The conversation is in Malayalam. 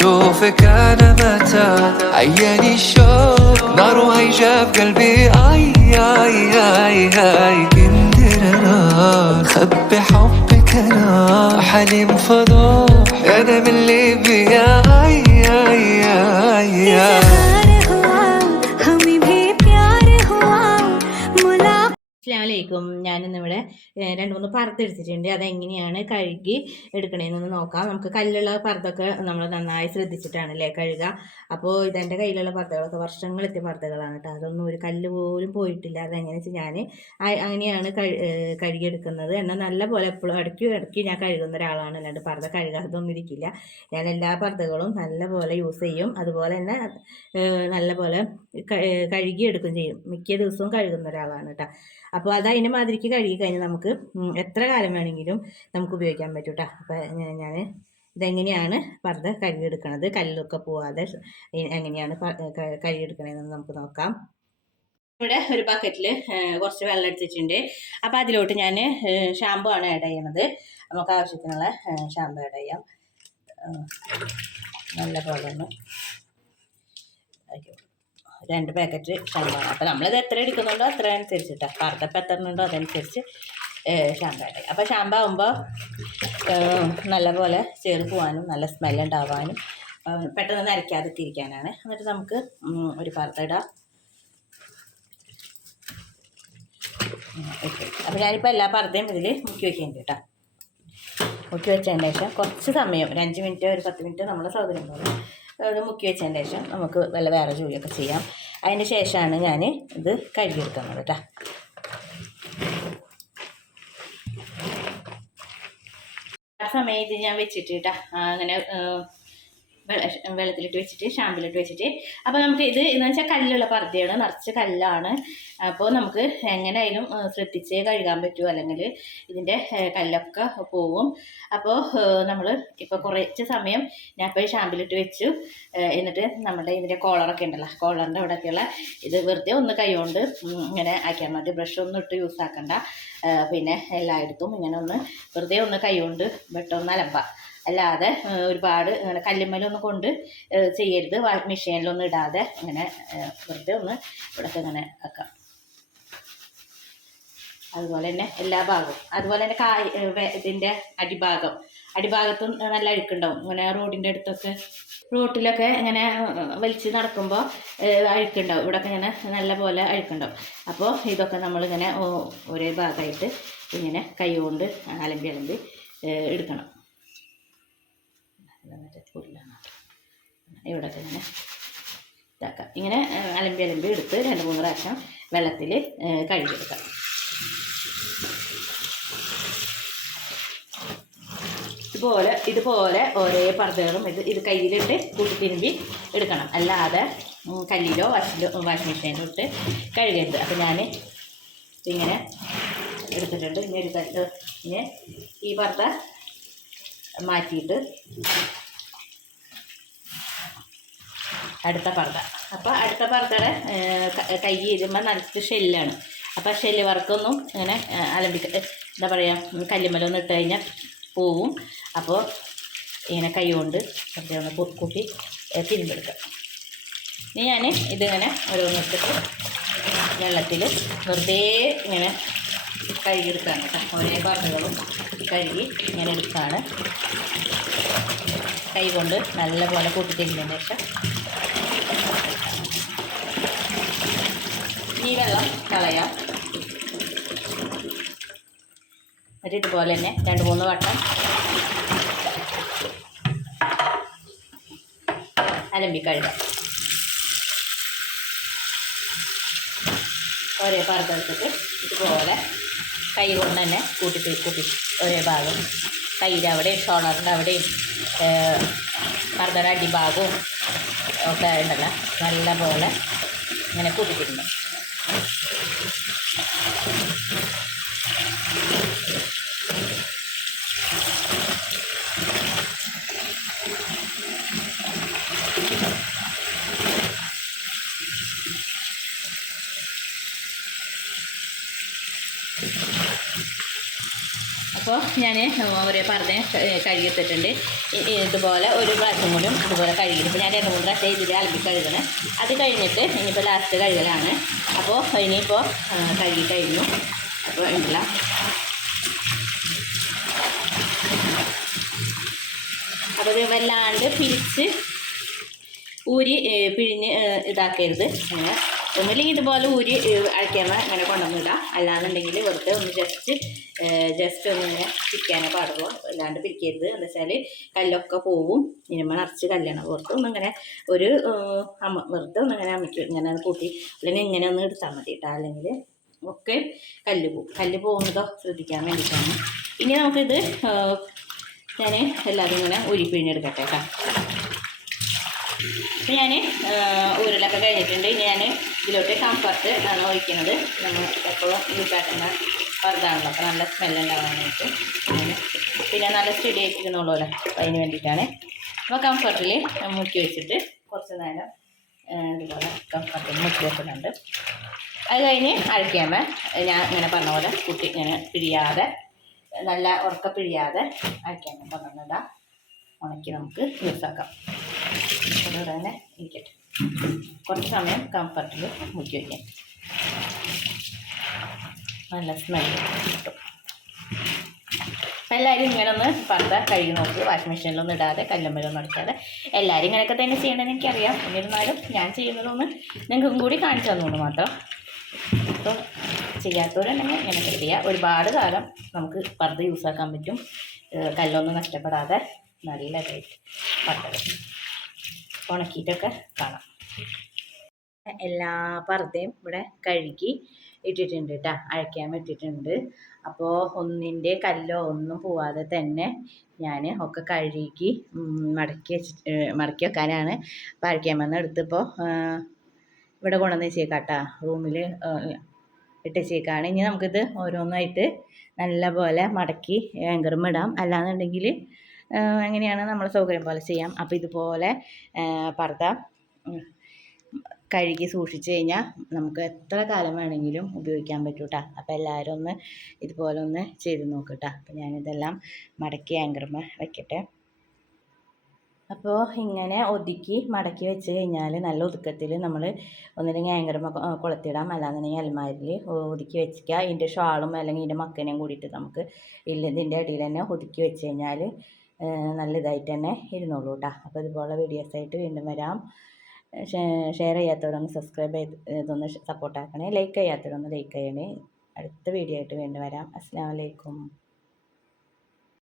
شوفك أنا متى؟ عياني الشوق نار وهيجا قلبي. آي آي آي آي. كندرة خبي حبك أنا. حليم فضوح أنا من ليبيا. آي آي آي, آي, اي അസ്ലാമലൈക്കും ഞാനിന്നിവിടെ രണ്ട് മൂന്ന് പർദ്ദ എടുത്തിട്ടുണ്ട്. അതെങ്ങനെയാണ് കഴുകി എടുക്കണേന്ന് നോക്കാം. നമുക്ക് കല്ലുള്ള പർദ്ദൊക്കെ നമ്മൾ നന്നായി ശ്രദ്ധിച്ചിട്ടാണ് അല്ലേ കഴുകുക അപ്പോൾ ഇതെന്റെ കയ്യിലുള്ള പർദ്ദകളൊക്കെ വർഷങ്ങളെത്തിയ പർദ്ദകളാണ് കേട്ടോ. അതൊന്നും ഒരു കല്ല് പോലും പോയിട്ടില്ല. അതെങ്ങനെ വെച്ചാൽ ഞാൻ അങ്ങനെയാണ് കഴുകിയെടുക്കുന്നത്. എന്നാൽ നല്ല പോലെ എപ്പോഴും ഇടയ്ക്ക് ഇടയ്ക്ക് ഞാൻ കഴുകുന്ന ഒരാളാണ്. അല്ലാണ്ട് പർദ്ദ കഴുകാതൊന്നും ഇരിക്കില്ല. ഞാൻ എല്ലാ പർദ്ദകളും നല്ല പോലെ യൂസ് ചെയ്യും. അതുപോലെ തന്നെ നല്ല പോലെ കഴുകിയെടുക്കുകയും ചെയ്യും. മിക്ക ദിവസവും കഴുകുന്ന ഒരാളാണ് കേട്ടോ. അപ്പോൾ അത് അതിന്റെ മാതിരിക്ക് കഴുകി കഴിഞ്ഞാൽ നമുക്ക് എത്ര കാലം വേണമെങ്കിലും നമുക്ക് ഉപയോഗിക്കാൻ പറ്റും കേട്ടോ അപ്പോൾ ഞാൻ ഇതെങ്ങനെയാണ് പർദ്ദ കഴുകിയെടുക്കണത് കല്ലൊക്കെ പോവാതെ എങ്ങനെയാണ് കഴുകിയെടുക്കണതെന്ന് നമുക്ക് നോക്കാം. ഇവിടെ ഒരു ബക്കറ്റിൽ കുറച്ച് വെള്ളം എടുത്തിട്ടുണ്ട്. അപ്പോൾ അതിലോട്ട് ഞാൻ ഷാമ്പു ആണ് ആഡ് ചെയ്യണത്. നമുക്ക് ആവശ്യത്തിനുള്ള ഷാമ്പു ആഡ് ചെയ്യാം. നല്ല പോലെ ഒന്ന് ആക്കി രണ്ട് പാക്കറ്റ് ഷാമ്പാണ് അപ്പോൾ നമ്മളത് എത്ര എടുക്കുന്നുണ്ടോ അത്ര അനുസരിച്ചിട്ടാണ് പർദ്ദ ഇപ്പം എത്ര ഉണ്ടോ അതനുസരിച്ച് ഷാമ്പാട്ടെ അപ്പോൾ ഷാമ്പാവുമ്പോൾ നല്ലപോലെ ചേർത്ത് പോകാനും നല്ല സ്മെല്ല് ഉണ്ടാവാനും പെട്ടെന്ന് നരയ്ക്കാതെ തിരിക്കാനാണ് എന്നിട്ട് നമുക്ക് ഒരു പർദ്ദ ഇടാം. അപ്പോൾ ഞാനിപ്പോൾ എല്ലാ പർദ്ദയും ഇതിൽ മുക്കി വയ്ക്കുന്നുണ്ട് കേട്ടോ മുക്കി വെച്ചതിന് ശേഷം കുറച്ച് സമയം ഒരു അഞ്ച് മിനിറ്റ് ഒരു പത്ത് മിനിറ്റ് നമ്മുടെ സൗകര്യം പോലെ അത് മുക്കി വെച്ചതിന് ശേഷം നമുക്ക് നല്ല വേറെ ജോലിയൊക്കെ ചെയ്യാം. അതിന് ശേഷമാണ് ഞാൻ ഇത് കഴുകിയെടുക്കുന്നത് കേട്ടോ. സമയത്ത് ഞാൻ വെച്ചിട്ട് കേട്ടോ. അങ്ങനെ വെള്ളത്തിലിട്ട് വെച്ചിട്ട് ഷാമ്പിലിട്ട് വെച്ചിട്ട്. അപ്പോൾ നമുക്ക് ഇത് എന്ന് വെച്ചാൽ കല്ലുള്ള പർദ്ദയാണ് നിറച്ച് കല്ലാണ്. അപ്പോൾ നമുക്ക് എങ്ങനെയായാലും ശ്രദ്ധിച്ച് കഴുകാൻ പറ്റുമോ അല്ലെങ്കിൽ ഇതിന്റെ കല്ലൊക്കെ പോവും. അപ്പോൾ നമ്മൾ ഇപ്പോൾ കുറച്ച് സമയം ഞാൻ ഇപ്പോൾ ഷാമ്പിലിട്ട് വെച്ചു. എന്നിട്ട് നമ്മുടെ ഇതിന്റെ കോളറൊക്കെ ഉണ്ടല്ലോ കോളറിന്റെ അവിടെയൊക്കെയുള്ള ഇത് വെറുതെ ഒന്ന് കൈകൊണ്ട് കൊണ്ട് ഇങ്ങനെ ആക്കിയാൽ മതി. ബ്രഷ് ഒന്നും ഇട്ട് യൂസ് ആക്കണ്ട. പിന്നെ എല്ലായിടത്തും ഇങ്ങനെ ഒന്ന് വെറുതെ ഒന്ന് കൈകൊണ്ട് വെട്ടൊന്ന് അലമ്പ. അല്ലാതെ ഒരുപാട് ഇങ്ങനെ കല്ലുമ്മലൊന്നും കൊണ്ട് ചെയ്യരുത്. മെഷീനിലൊന്നും ഇടാതെ ഇങ്ങനെ വെറുതെ ഒന്ന് ഇവിടെയൊക്കെ ഇങ്ങനെ ആക്കാം അതുപോലെ തന്നെ എല്ലാ ഭാഗവും. അതുപോലെ തന്നെ കായ ഇതിന്റെ അടിഭാഗം. അടിഭാഗത്തും നല്ല അഴുക്കുണ്ടാവും. ഇങ്ങനെ റോഡിന്റെ അടുത്തൊക്കെ റോട്ടിലൊക്കെ ഇങ്ങനെ വലിച്ചു നടക്കുമ്പോൾ അഴുക്കുണ്ടാവും. ഇവിടെയൊക്കെ ഇങ്ങനെ നല്ല പോലെ അഴുക്കുണ്ടാവും. അപ്പോൾ ഇതൊക്കെ നമ്മളിങ്ങനെ ഒരേ ഭാഗമായിട്ട് ഇങ്ങനെ കൈ കൊണ്ട് അലമ്പി അലമ്പി എടുക്കണം. എന്നിട്ട് പുല്ലാണ്. ഇവിടെ തന്നെ ഇതാക്കാം. ഇങ്ങനെ അലമ്പി അലമ്പി എടുത്ത് രണ്ട് മൂന്ന് പ്രാവശ്യം വെള്ളത്തിൽ കഴുകിയെടുക്കാം. ഇതുപോലെ ഇതുപോലെ ഒരേ പർദ്ദകളും ഇത് ഇത് കയ്യിലിട്ട് കൂട്ടി തിരുമ്പി എടുക്കണം. അല്ലാതെ കല്ലിലോ വാഷിലോ വാഷിംഗ് മെഷീനിലോ ഇട്ട് കഴുകരുത്. അപ്പോൾ ഞാൻ ഇങ്ങനെ എടുത്തിട്ടുണ്ട്. ഇനി ഒരു കല്ല് ഈ പർദ്ദ മാറ്റിയിട്ട് അടുത്ത പർദ്ദ. അപ്പോൾ അടുത്ത പർദ്ദയുടെ കൈ ഇരുമ്പോൾ നിലത്ത് ഷെല്ലാണ്. അപ്പോൾ ഷെല്ല് വർക്കൊന്നും ഇങ്ങനെ അലമ്പിക്ക അലമ്പി എന്താ പറയുക കല്ലുമലൊന്നും ഇട്ട് കഴിഞ്ഞാൽ പോവും. അപ്പോൾ ഇങ്ങനെ കൈ കൊണ്ട് ഒന്ന് കൂട്ടി തിരുമ്പെടുക്കുക. ഇനി ഞാൻ ഇതിങ്ങനെ ഓരോന്നിട്ടിട്ട് വെള്ളത്തിൽ വെറുതെ ഇങ്ങനെ കഴുകിയെടുക്കുകയാണ് കേട്ടോ. ഓരോ പാട്ടുകളും കഴുകി ഇങ്ങനെ എടുക്കുകയാണ് കൈ കൊണ്ട് നല്ലപോലെ പോലെ തിരിഞ്ഞതിന് ശേഷം ഈ വെള്ളം കളയാം. എന്നിട്ട് ഇതുപോലെ തന്നെ രണ്ട് മൂന്ന് വട്ടം അലമ്പി കഴുകാം. ഒരേ പാർക്കെടുത്തിട്ട് ഇതുപോലെ കൈ കൊണ്ട് തന്നെ കൂട്ടി കൂട്ടി ഒരേ ഭാഗം. കയ്യിന്റെ അവിടെയും ഷോളറിന്റെ അവിടെയും പർദ്ദയുടെ അടിഭാഗവും ഒക്കെ ഉണ്ടല്ലോ. നല്ല പോലെ ഇങ്ങനെ കൂട്ടിത്തിരുന്നു അപ്പോൾ ഞാൻ ഒരേ പറഞ്ഞ് കഴുകിത്തിട്ടുണ്ട് ഇതുപോലെ ഒരു പ്രാവശ്യം കൂടി ഇതുപോലെ കഴുകി ഇപ്പോൾ ഞാൻ രണ്ട് മൂന്ന് പ്രാവശ്യം ഇതിൽ അലമ്പി കഴുകണം. അത് കഴിഞ്ഞിട്ട് ഇനിയിപ്പോൾ ലാസ്റ്റ് കഴുകലാണ്. അപ്പോൾ ഇനിയിപ്പോൾ കഴുകി കഴിഞ്ഞു. അപ്പോൾ ഉണ്ടല്ല അപ്പോൾ ഇത് വല്ലാണ്ട് പിരിച്ച് ഊരി പിഴിഞ്ഞ് ഇതാക്കരുത്. അങ്ങനെ ഒന്നുമില്ലെങ്കിൽ ഇതുപോലെ ഊരി അഴിക്കാൻ അങ്ങനെ കൊണ്ടൊന്നുമില്ല അല്ലാന്നുണ്ടെങ്കിൽ വെറുതെ ഒന്ന് ജസ്റ്റ് ജസ്റ്റ് ഒന്ന് ഇങ്ങനെ പിരിക്കാനേ പാടുള്ളൂ. അല്ലാണ്ട് പിരിക്കരുത് എന്ന് വെച്ചാൽ കല്ലൊക്കെ പോവും. ഇനിമ നിറച്ച് കല്ലാണ് വെറുതെ ഒന്നിങ്ങനെ ഒരു അമ്മ വെറുതെ ഒന്നിങ്ങനെ അമ്മയ്ക്ക് ഇങ്ങനെ കൂട്ടി അല്ലെങ്കിൽ ഇങ്ങനെ ഒന്ന് എടുത്താൽ മതി കേട്ടോ. അല്ലെങ്കിൽ ഒക്കെ കല്ല് പോവും. കല്ല് പോകുന്നതോ ശ്രദ്ധിക്കാൻ വേണ്ടിയിട്ടാണ്. ഇനി നമുക്കിത് ഞാൻ എല്ലാവരും ഇങ്ങനെ ഉരുപ്പിഴിഞ്ഞെടുക്കട്ടെ കേട്ടോ. ഇപ്പം ഞാൻ ഊരലൊക്കെ കഴിഞ്ഞിട്ടുണ്ട്. ഇനി ഞാൻ ഇതിലോട്ട് കംഫർട്ട് ആണ് ഒഴിക്കുന്നത് നമ്മൾ എപ്പോഴും യൂസ് ആക്കുന്ന പറുതാണല്ലോ അപ്പോൾ നല്ല സ്മെല്ല് ഉണ്ടാവാനായിട്ട്. പിന്നെ നല്ല സ്റ്റഡി ആയിട്ടിരുന്നുള്ളൂല്ലോ അപ്പോൾ അതിന് വേണ്ടിയിട്ടാണ്. അപ്പോൾ കംഫർട്ടിൽ മുക്കി വെച്ചിട്ട് കുറച്ച് നേരം ഇതുപോലെ കംഫർട്ടിൽ മുക്കി വെക്കുന്നുണ്ട്. അത് കഴിഞ്ഞ് അരയ്ക്കാമേ. ഞാൻ ഇങ്ങനെ പറഞ്ഞ പോലെ കുട്ടി ഇങ്ങനെ പിഴിയാതെ നല്ല ഉറക്ക പിഴിയാതെ അരയ്ക്കാമേ പറഞ്ഞിടാം ഉണക്കി നമുക്ക് യൂസാക്കാം അതുകൊണ്ട് തന്നെ ഇരിക്കട്ടെ. കുറച്ച് സമയം കംഫർട്ടിൽ മുക്കി വയ്ക്കാം നല്ല സ്മെല്ല് കിട്ടും. അപ്പം എല്ലാവരും ഇങ്ങനെ ഒന്ന് പർദ്ദ കഴുകി നോക്ക് വാഷിംഗ് മെഷീനിലൊന്നും ഇടാതെ കല്ലുമ്പലൊന്നും അടിക്കാതെ എല്ലാവരും ഇങ്ങനെയൊക്കെ തന്നെ ചെയ്യണമെന്ന് എനിക്കറിയാം. എന്നിരുന്നാലും ഞാൻ ചെയ്യുന്നതൊന്ന് നിങ്ങൾക്കും കൂടി കാണിച്ചു തന്നുകൊണ്ട് മാത്രം. അപ്പോൾ ചെയ്യാത്തവരുണ്ടെങ്കിൽ ഇങ്ങനെയൊക്കെ ചെയ്യുക ഒരുപാട് കാലം നമുക്ക് പർദ്ദ യൂസ് ആക്കാൻ പറ്റും. കല്ലൊന്നും നഷ്ടപ്പെടാതെ നല്ലതായിട്ട് പട്ടത് ഉണക്കിയിട്ടൊക്കെ കാണാം. എല്ലാ പർദ്ദയും ഇവിടെ കഴുകി ഇട്ടിട്ടുണ്ട് കേട്ടോ അഴയ്ക്കാൻ ഇട്ടിട്ടുണ്ട്. അപ്പോൾ ഒന്നിന്റെ കല്ലോ ഒന്നും പോവാതെ തന്നെ ഞാൻ ഒക്കെ കഴുകി മടക്കി വെച്ചിട്ട് മടക്കി വെക്കാനാണ് അപ്പോൾ അഴയ്ക്കാൻ വന്ന് എടുത്തിപ്പോൾ ഇവിടെ കൊണ്ടുവന്ന് വെച്ചേക്കാം കേട്ടോ റൂമിൽ ഇട്ടേച്ചേക്കാണ് ഇനി നമുക്കിത് ഓരോന്നായിട്ട് നല്ല പോലെ മടക്കി ആങ്കറും ഇടാം. അല്ലാന്നുണ്ടെങ്കിൽ എങ്ങനെയാണ് നമ്മൾ സൗകര്യം പോലെ ചെയ്യാം. അപ്പോൾ ഇതുപോലെ പർദ്ദ കഴുകി സൂക്ഷിച്ച് കഴിഞ്ഞാൽ നമുക്ക് എത്ര കാലം വേണമെങ്കിലും ഉപയോഗിക്കാൻ പറ്റും കേട്ടോ അപ്പോൾ എല്ലാവരും ഒന്ന് ഇതുപോലെ ഒന്ന് ചെയ്ത് നോക്കൂ കേട്ടോ അപ്പോൾ ഞാനിതെല്ലാം മടക്കി ആങ്കർമ വെക്കട്ടെ. അപ്പോൾ ഇങ്ങനെ ഒതുക്കി മടക്കി വെച്ച് കഴിഞ്ഞാൽ നല്ല ഒതുക്കത്തിൽ നമ്മൾ ഒന്നില്ലെങ്കിൽ ആങ്കർമ കൊളുത്തിടാം. അല്ലാന്നുണ്ടെങ്കിൽ അലമാരിൽ ഒതുക്കി വെച്ചിക്കുക ഇതിന്റെ ഷാളും അല്ലെങ്കിൽ ഇതിന്റെ മക്കനെയും കൂടിയിട്ട് നമുക്ക് ഇല്ലതിന്റെ അടിയിൽ തന്നെ ഒതുക്കി വെച്ച് കഴിഞ്ഞാൽ നല്ല ഇതായിട്ട് തന്നെ ഇരുന്നോളൂ കേട്ടോ അപ്പോൾ ഇതുപോലെ വീഡിയോസ് ആയിട്ട് വീണ്ടും വരാം. ഷെയർ ചെയ്യാത്തവരൊന്ന് സബ്സ്ക്രൈബ് ചെയ്ത് ഇതൊന്ന് സപ്പോർട്ടാക്കണേ. ലൈക്ക് ചെയ്യാത്തവരൊന്ന് ലൈക്ക് ചെയ്യണേ. അടുത്ത വീഡിയോ ആയിട്ട് വീണ്ടും വരാം. അസ്സാം വലൈക്കും